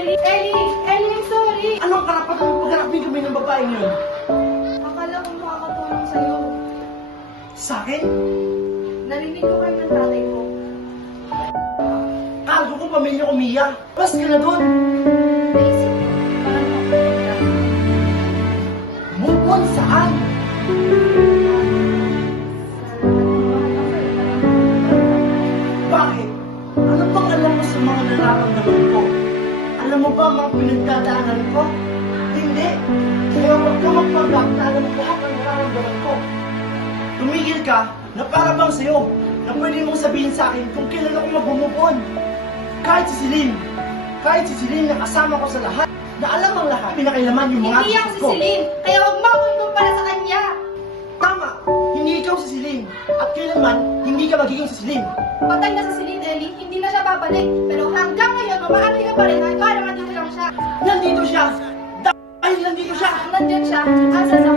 Ellie! Ellie! Ellie, I'm sorry! Anong karapatan mo pagharapin kami ng babaeng yun? Akala ko makakatulong sa'yo. Sa akin? Narinig ko kayo ng tatay ko. Cargo ko pamilya ko, Mia. Pas ka na doon. Naisip ko, parang makapunod ka. Move on saan? Bakit? Ano bang alam mo sa mga nararamdaman ko? Alam mo ba ang mga pinagdadaanan ko? Hindi. Kaya huwag ka magpagap na alam mo lahat ang nararamdaman ko. Tumigil ka na para bang sa'yo na pwede mong sabihin sa akin kung kailan ako mag-move on. Kahit si Celine na kasama ko sa lahat, na alam ang lahat, pinakailaman yung mga Hindi ako si ko. Celine, kaya huwag mo akong ikumpara sa kanya. Tama! Hindi ikaw si Celine. At kailanman, hindi ka magiging si Celine. Patay na sa Celine, Ellie, hindi na siya babalik. Pero hanggang ngayon, umaarte ka pa rin na parang nandito lang siya. Nandito siya! Dahil nandito siya! Kung nandyan siya, asa sa